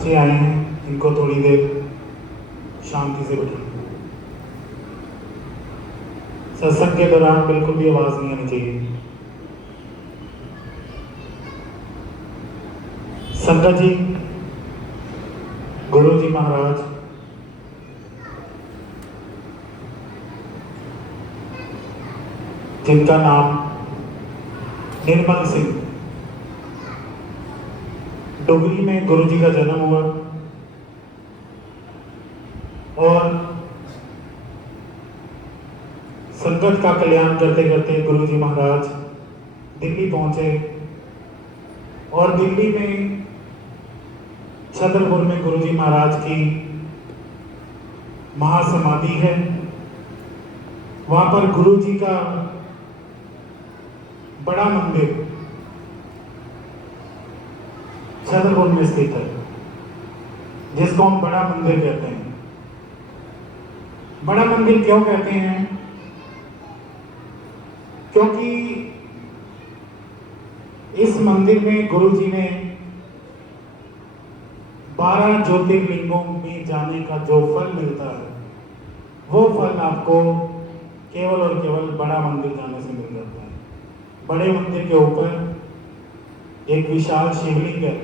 बच्चे आए हैं, इनको थोड़ी देर शांति से बैठो। सत्संग के दौरान बिल्कुल भी आवाज़ नहीं आनी चाहिए। संगत जी, गुरु जी महाराज, जिनका नाम निर्मल सिंह, डोगरी में गुरु जी का जन्म हुआ और संगत का कल्याण करते करते गुरु जी महाराज दिल्ली पहुंचे और दिल्ली में छतरपुर में गुरु जी महाराज की महासमाधि है। वहां पर गुरु जी का बड़ा मंदिर छतरपुर में स्थित है, जिसको हम बड़ा मंदिर कहते हैं। बड़ा मंदिर क्यों कहते हैं? क्योंकि इस मंदिर में गुरु जी ने 12 ज्योतिर्लिंगों में जाने का जो फल मिलता है, वो फल आपको केवल और केवल बड़ा मंदिर जाने से मिल जाता है। बड़े मंदिर के ऊपर एक विशाल शिवलिंग है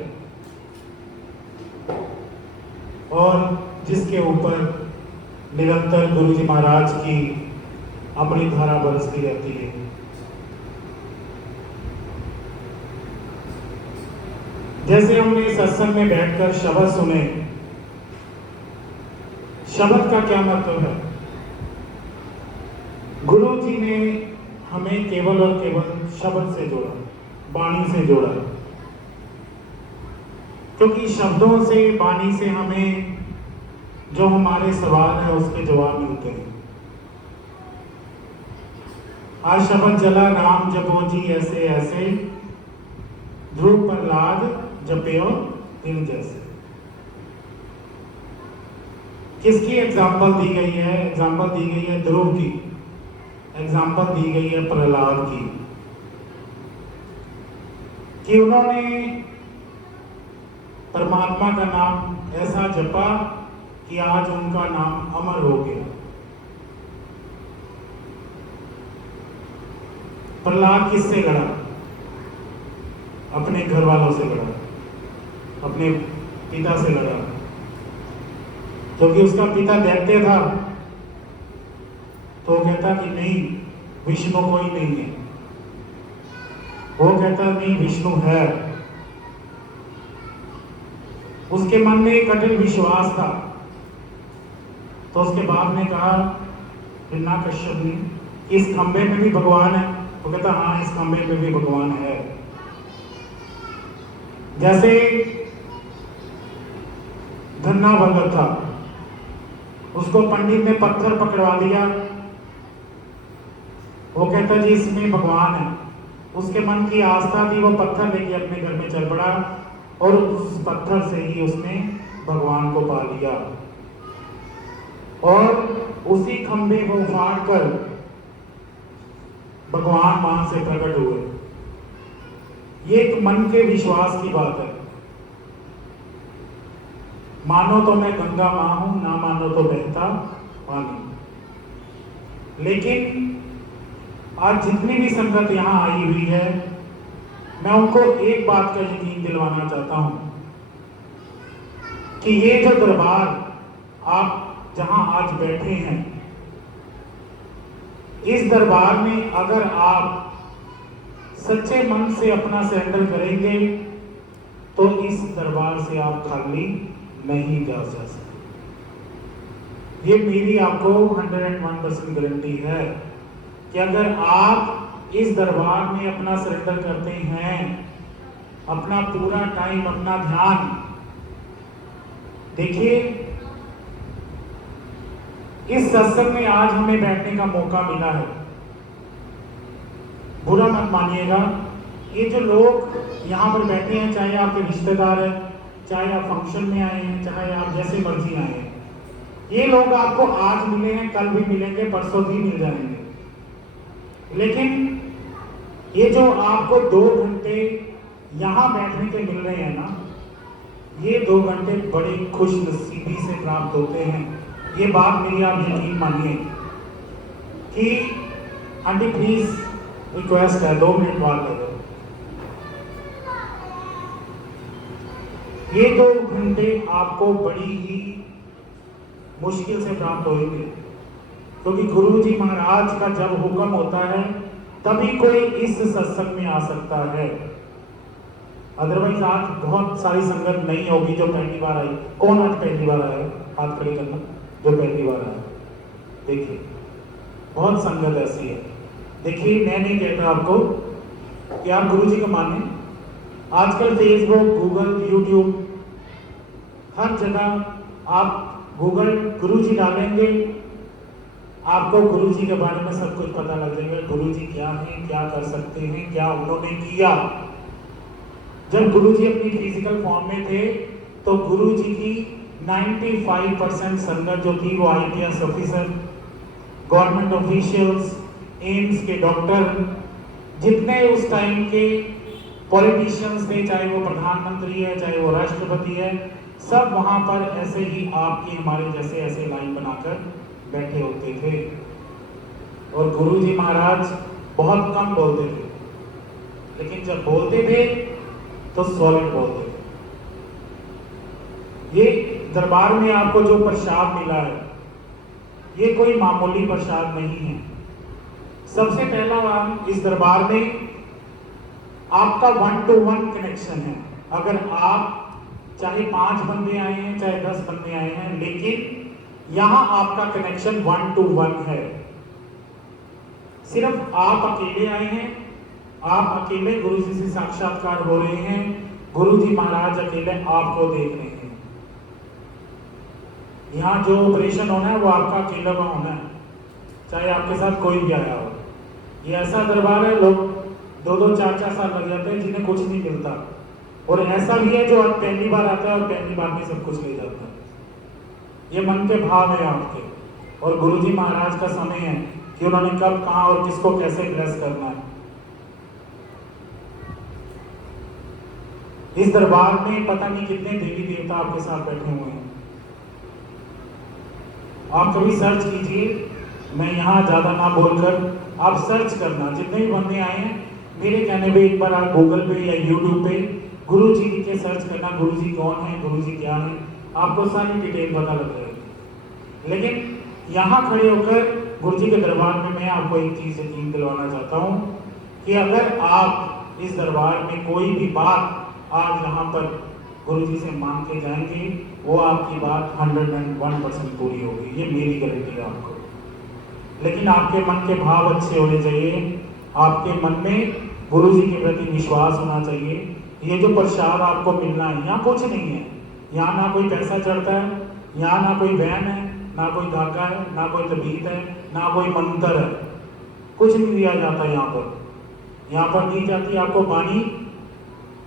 और जिसके ऊपर निरंतर गुरु जी महाराज की अमृत धारा बरसती रहती है। जैसे हमने सत्संग में बैठकर शब्द सुने, शब्द का क्या मतलब है? गुरु जी ने हमें केवल और केवल शब्द से जोड़ा, वाणी से जोड़ा, क्योंकि शब्दों से, वाणी से हमें जो हमारे सवाल है उसके जवाब मिलते हैं। आज शब्द चला, राम जपो जी ऐसे ऐसे, ध्रुव प्रहलाद जपयो तिल जैसे। किसकी एग्जाम्पल दी गई है? एग्जाम्पल दी गई है ध्रुव की, एग्जाम्पल दी गई है प्रहलाद की, कि उन्होंने परमात्मा का नाम ऐसा जपा कि आज उनका नाम अमर हो गया। प्रहलाद किससे लड़ा? अपने घर वालों से लड़ा, अपने पिता से लड़ा, क्योंकि उसका पिता दैत्य था। तो वो कहता कि नहीं, विष्णु कोई नहीं है। वो कहता नहीं, विष्णु है। उसके मन में एक अटल विश्वास था। तो उसके बाप ने कहा, हिरण्य कश्यप ने, इस खंबे में भी भगवान है? वो कहता हाँ, इस खंबे में भी भगवान है। जैसे धन्ना भगत था, उसको पंडित ने पत्थर पकड़वा दिया, वो कहता जी इसमें भगवान है। उसके मन की आस्था थी, वो पत्थर लेके अपने घर में चल पड़ा और उस पत्थर से ही उसने भगवान को पा लिया और उसी खंबे को फाड़ कर भगवान वहां से प्रकट हुए। ये एक मन के विश्वास की बात है। मानो तो मैं गंगा मां हूं, ना मानो तो बहता पानी। लेकिन आज जितनी भी संगत यहां आई हुई है, मैं उनको एक बात का यकीन दिलवाना चाहता हूं कि ये जो दरबार आप जहां आज बैठे हैं, इस दरबार में अगर आप सच्चे मन से अपना सरेंडर करेंगे तो इस दरबार से आप खाली नहीं जा सकते। ये मेरी आपको 101% गारंटी है कि अगर आप इस दरबार में अपना सरेंडर करते हैं, अपना पूरा टाइम, अपना ध्यान, देखिए इस सत्संग में आज हमें बैठने का मौका मिला है। बुरा मत मानिएगा, ये जो लोग यहाँ पर बैठे हैं, चाहे आपके रिश्तेदार हैं, चाहे आप फंक्शन में आए हैं, चाहे आप जैसे मर्जी आए हैं, ये लोग आपको आज मिले हैं, कल भी मिलेंगे, परसों भी मिल जाएंगे। लेकिन ये जो आपको 2 घंटे यहाँ बैठने के मिल रहे हैं ना, ये 2 घंटे बड़े खुश नसीबी से प्राप्त होते हैं। ये बात मेरी आप यकीन मानिए कि आंटी प्लीज रिक्वेस्ट है 2 मिनट बाद ले दो। ये 2 घंटे आपको बड़ी ही मुश्किल से प्राप्त होंगे, क्योंकि गुरु जी महाराज का जब हुक्म होता है तभी कोई इस सत्संग में आ सकता है। अदरवाइज आज बहुत सारी संगत नहीं होगी जो पहली बार आई। कौन आज पहली बार आया? हाथ खड़े करना जो पहली बार आया। देखिए बहुत संगत ऐसी है। देखिए मैं नहीं कहता आपको कि आप गुरु जी को माने। आजकल फेसबुक, गूगल, यूट्यूब, हर जगह आप गूगल गुरु जी डालेंगे, आपको गुरु जी के बारे में सब कुछ पता लग जाएगा। गुरु जी क्या हैं, क्या कर सकते हैं, क्या उन्होंने किया। जब गुरु जी अपनी फिजिकल फॉर्म में थे तो गुरु जी की 95% संगत जो थी वो IPS officer, government officials, AIIMS के डॉक्टर, जितने उस टाइम के पॉलिटिशियंस थे, चाहे वो प्रधानमंत्री है, चाहे वो राष्ट्रपति है, सब वहां पर ऐसे ही आपके हमारे जैसे ऐसे लाइन बनाकर बैठे होते थे। और गुरु जी महाराज बहुत कम बोलते थे, लेकिन जब बोलते थे तो सॉलिड बोलते थे। ये दरबार में आपको जो प्रसाद मिला है ये कोई मामूली प्रसाद नहीं है। सबसे पहला काम, इस दरबार में आपका 1-to-1 कनेक्शन है। अगर आप चाहे 5 बंदे आए हैं, चाहे 10 बंदे आए हैं, लेकिन यहां आपका कनेक्शन 1-to-1 है। सिर्फ आप अकेले आए हैं, आप अकेले गुरु जी से साक्षात्कार हो रहे हैं, गुरु जी महाराज अकेले आपको देख रहे हैं। यहाँ जो ऑपरेशन होना है वो आपका अकेला का होना है, चाहे आपके साथ कोई भी आया हो। ये ऐसा दरबार है, लोग 2-2, 4-4 साल लग जाते हैं जिन्हें कुछ नहीं मिलता, और ऐसा भी है जो आज पहली बार आता है और पहली बार में सब कुछ ले जाता है। ये मन के भाव है आपके, और गुरु जी महाराज का समय है कि उन्होंने कब, कहां और किसको कैसे ब्लेस करना है। इस दरबार में पता नहीं कितने देवी देवता आपके साथ बैठे हुए हैं। आप कभी सर्च कीजिए, मैं यहाँ ज्यादा ना बोलकर आप सर्च करना, जितने भी बंदे आए हैं मेरे कहने पे एक बार आप गूगल पे या यूट्यूब पे गुरु जी के सर्च करना, गुरु जी कौन है, गुरु जी क्या है, आपको सारी डिटेल पता लग जाएगी। लेकिन यहाँ खड़े होकर गुरु जी के दरबार में मैं आपको एक चीज यकीन दिलवाना चाहता हूँ कि अगर आप इस दरबार में कोई भी बात आज यहाँ पर गुरु जी से मांग के जाएंगे, वो आपकी बात 101% पूरी होगी। ये मेरी गारंटी है आपको। लेकिन आपके मन के भाव अच्छे होने चाहिए, आपके मन में गुरु जी के प्रति विश्वास होना चाहिए। ये जो प्रसाद आपको मिलना है, यहाँ कुछ नहीं है। यहाँ ना कोई पैसा चढ़ता है, यहाँ ना कोई वैन है, ना कोई धागा है, ना कोई तबीयत है, ना कोई मंत्र है, कुछ नहीं दिया जाता यहाँ पर। यहाँ पर दी जाती है आपको वाणी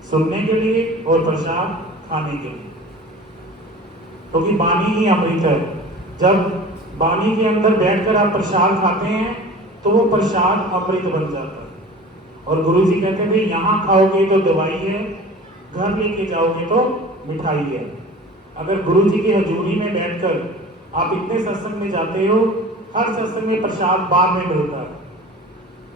सुनने के लिए और प्रसाद खाने के लिए, क्योंकि वाणी ही अमृत है। जब वाणी के अंदर बैठकर आप प्रसाद खाते हैं तो वो प्रसाद अमृत बन जाता है। और गुरु जी कहते थे यहाँ खाओगे तो दवाई है, घर लेके जाओगे तो मिठाई है। अगर गुरु जी की हजूरी में बैठकर आप इतने सत्संग में जाते हो, हर सत्संग में प्रसाद बाद में मिलता है,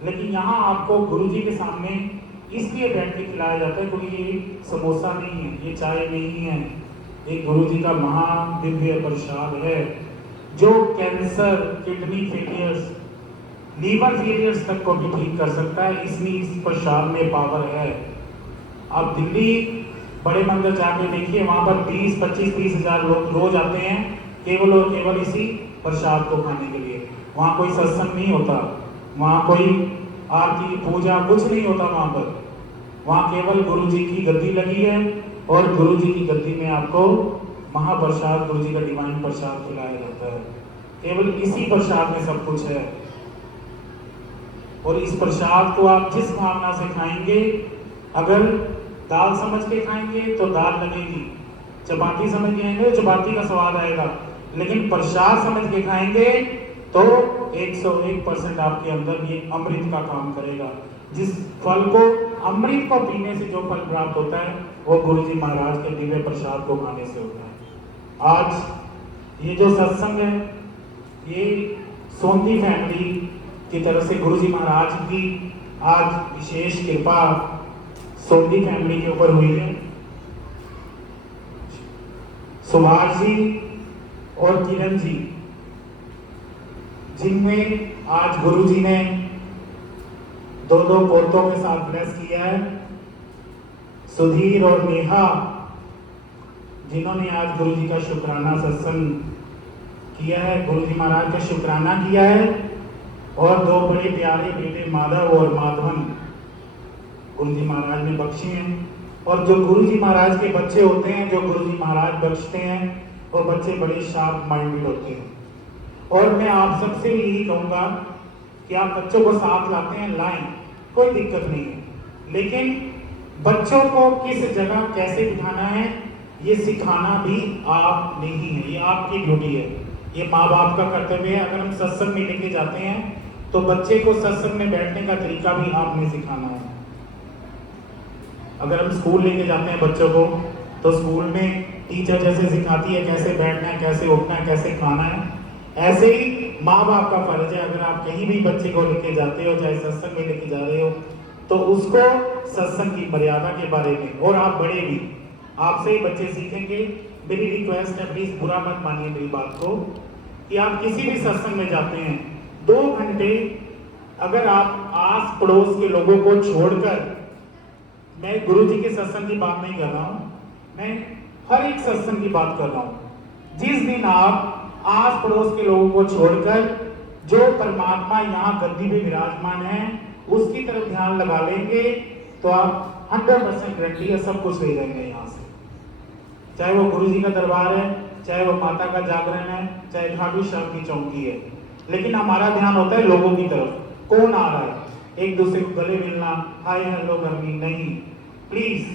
लेकिन यहाँ आपको गुरु जी के सामने इसलिए बैठ के खिलाया जाता है क्योंकि ये समोसा नहीं है, ये चाय नहीं है, एक गुरु जी का महादिव्य प्रसाद है जो cancer, kidney failures, liver failures तक को भी ठीक कर सकता है। इसलिए इस प्रसाद में पावर है। आप दिल्ली बड़े मंदिर जाके देखिए, वहां पर 20, 25, 30 हजार लोग रोज आते हैं केवल और केवल इसी प्रसाद को खाने के लिए। वहां कोई सत्संग नहीं होता, वहां कोई आरती पूजा कुछ नहीं होता वहां केवल गुरु जी की गद्दी लगी है और गुरु जी की गद्दी में आपको महाप्रसाद, गुरु जी का डिवाइन प्रसाद खिलाया जाता है। केवल इसी प्रसाद में सब कुछ है। और इस प्रसाद को आप जिस भावना से खाएंगे, अगर दाल समझ के खाएंगे तो दाल लगेगी, चपाती समझ के खाएंगे तो चपाती का स्वाद आएगा, लेकिन प्रसाद समझ के खाएंगे तो 101% आपके अंदर ये अमृत का काम करेगा। जिस फल को, अमृत को पीने से जो फल प्राप्त होता है वो गुरुजी महाराज के दिव्य प्रसाद को खाने से होता है। आज ये जो सत्संग है, ये सोंधी फैमिली की तरफ से गुरुजी महाराज की आज विशेष कृपा सोंधी फैमिली के ऊपर हुई है। सुभाष जी और किरण जी, जिनमें आज गुरुजी ने दो पोतों के साथ ब्लेस किया है, सुधीर और नेहा, जिन्होंने आज गुरुजी का शुक्राना सत्संग किया है, गुरुजी महाराज का शुक्राना किया है, और दो बड़े प्यारे बेटे माधव और माधवन गुरुजी महाराज ने बख्शे हैं। और जो गुरुजी महाराज के बच्चे होते हैं, जो गुरुजी महाराज बख्शते हैं, वो बच्चे बड़े शार्प माइंडेड होते हैं। और मैं आप सबसे यही कहूँगा कि आप बच्चों को साथ लाते हैं, लाएं, कोई दिक्कत नहीं है, लेकिन बच्चों को किस जगह कैसे बिठाना है ये सिखाना भी आप नहीं है, ये आपकी ड्यूटी है, ये माँ बाप का कर्तव्य है। अगर हम सत्संग में लेके जाते हैं तो बच्चे को सत्संग में बैठने का तरीका भी आपने सिखाना है। अगर हम स्कूल लेके जाते हैं बच्चों को, तो स्कूल में टीचर जैसे सिखाती है कैसे बैठना है, कैसे उठना है, कैसे खाना है, ऐसे ही माँ बाप का फर्ज है। अगर आप कहीं भी बच्चे को लेके जाते हो, चाहे सत्संग में लेके जा रहे हो, तो उसको सत्संग की मर्यादा के बारे में, और आप बड़े भी, आपसे ही बच्चे सीखेंगे। मेरी रिक्वेस्ट है, प्लीज बुरा मत मानिए मेरी बात को, कि आप किसी भी सत्संग में जाते हैं 2 घंटे अगर आप आस पड़ोस के लोगों को छोड़कर, मैं गुरुजी के सत्संग की बात नहीं कर रहा हूं, मैं हर एक सत्संग की बात कर रहा हूं, जिस दिन आप आस पड़ोस के लोगों को छोड़कर जो परमात्मा यहाँ गद्दी में विराजमान है उसकी तरफ ध्यान लगा लेंगे, तो आप 100% गारंटी है सब कुछ ले जाएंगे यहाँ से। चाहे वो गुरुजी का दरबार है, चाहे वो माता का जागरण है, चाहे खाटू श्याम की चौकी है, लेकिन हमारा ध्यान होता है लोगों की तरफ, कौन आ रहा है, एक दूसरे को गले मिलना, हाय हेलो करनी नहीं। प्लीज,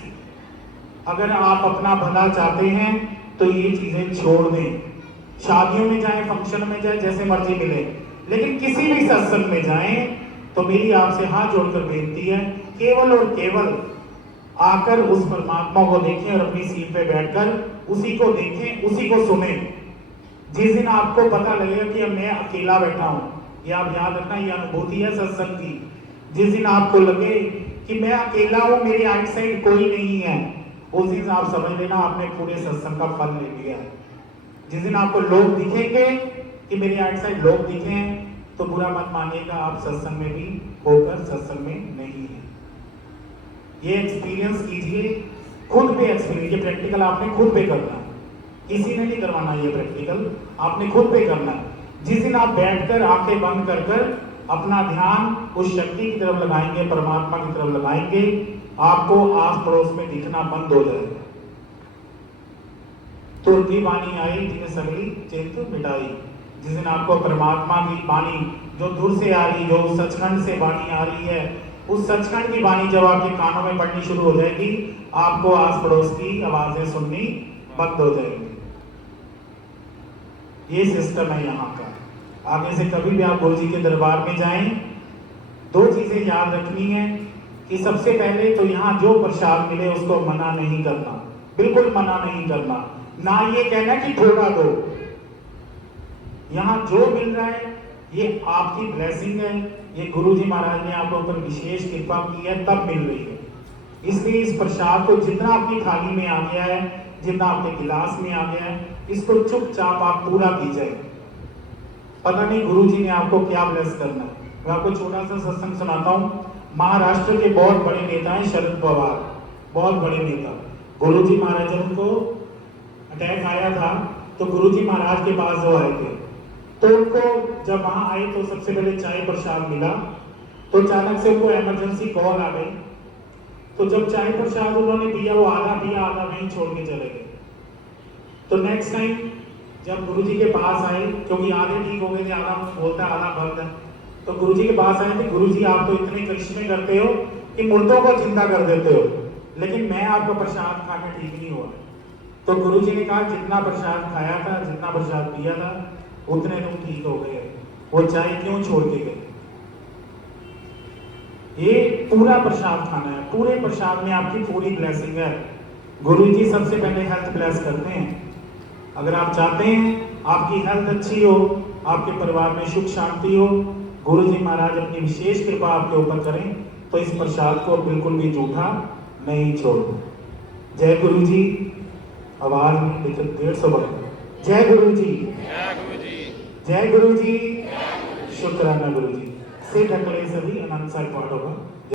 अगर आप अपना भला चाहते हैं तो ये चीजें छोड़ दें। शादियों में जाएं, फंक्शन में जाएं, जैसे मर्जी मिले, लेकिन किसी भी सत्संग में जाएं तो मेरी आपसे हाथ जोड़कर बेनती है, केवल और केवल आकर उस परमात्मा को देखें और अपनी सीट पे बैठकर उसी को देखें, उसी को सुने। जिस दिन आपको पता लगेगा कि अब मैं अकेला बैठा हूं, ये आप याद रखना, ये अनुभूति है सत्संग की। जिस दिन आपको लगे कि मैं अकेला हूं, मेरी आइट साइड कोई नहीं है, उस दिन आप समझ लेना आपने पूरे सत्संग का फल ले लिया है। जिस दिन आपको लोग दिखेंगे कि मेरी आइट साइड लोग दिखे, तो बुरा मत मानिएगा, आप सत्संग में भी होकर सत्संग में नहीं है। ये एक्सपीरियंस कीजिए, खुद पे एक्सपीरियंस, ये प्रैक्टिकल आपने खुद पे करना है, किसी ने नहीं करवाना, ये प्रैक्टिकल आपने खुद पे करना है। जिस दिन आप बैठकर आंखें बंद कर कर अपना ध्यान उस शक्ति की तरफ लगाएंगे, परमात्मा की तरफ लगाएंगे, आपको आस पड़ोस में दिखना बंद हो जाएगा। तुरती वाणी आई जिन्हें सगली चिंत मिटाई। जिस दिन आपको परमात्मा की वाणी जो दूर से आ रही, जो सचखंड से वाणी आ रही है, उस सचखंड की वाणी जब आपके कानों में पड़नी शुरू हो जाएगी, आपको आस पड़ोस की आवाजें सुननी बंद हो जाएगी। ये सिस्टम है यहाँ का। आगे से कभी भी आप गुरुजी के दरबार में जाएं, 2 चीजें याद रखनी है कि सबसे पहले तो यहाँ जो प्रसाद मिले उसको मना नहीं करना, बिल्कुल मना नहीं करना, ना ये कहना कि थोड़ा दो। यहाँ जो मिल रहा है ये आपकी ब्लेसिंग है, ये गुरुजी महाराज ने आपके ऊपर विशेष कृपा की है, तब मिल रही है। इसलिए इस प्रसाद को जितना आपकी थाली में आ गया है, जितना आपके गिलास में आ गया है, इसको चुपचाप आप पूरा कीजिए। पता नहीं गुरुजी ने आपको क्या ब्लेस करना है। मैं आपको छोटा सा सत्संग सुनाता हूँ। महाराष्ट्र के बहुत बड़े नेता हैं शरद पवार, बहुत बड़े नेता। गुरुजी महाराज जब उनको अटैक आया था तो गुरुजी महाराज के पास जो आए थे, तो उनको जब वहां आए तो सबसे पहले चाय प्रसाद मिला, तो अचानक से उनको इमरजेंसी कॉल आ गई। तो जब चाय प्रसाद उन्होंने पिया, वो आधा पिया आधा वहीं छोड़ के चले गए। तो नेक्स्ट टाइम जब गुरुजी के पास आए, क्योंकि आधे ठीक हो गए थे, आधा बोलता आधा बंद है, तो गुरुजी के पास आए थे, गुरुजी आप तो इतने करिश्मे करते हो कि मुर्दों को जिंदा कर देते हो, लेकिन मैं आपका प्रसाद खाकर ठीक नहीं हुआ। तो गुरुजी ने कहा जितना प्रसाद खाया था, जितना प्रसाद पिया था, उतने तुम ठीक हो गए, वो चाय क्यों छोड़ के गए। ये पूरा प्रसाद खाना है, पूरे प्रसाद में आपकी पूरी ब्लेसिंग है। गुरु जी सबसे पहले हेल्थ ब्लेस करते हैं। अगर आप चाहते हैं आपकी हेल्थ अच्छी हो, आपके परिवार में सुख शांति हो, गुरु जी महाराज अपनी विशेष कृपा आपके ऊपर करें, तो इस प्रसाद को बिल्कुल भी जूठा नहीं छोड़ना। जय गुरु जी। आवाज में 150 बढ़। जय गुरु जी, जय गुरु जी, शुक्राना गुरु जी। से ढकले सभी अनंत सार पाठ होगा।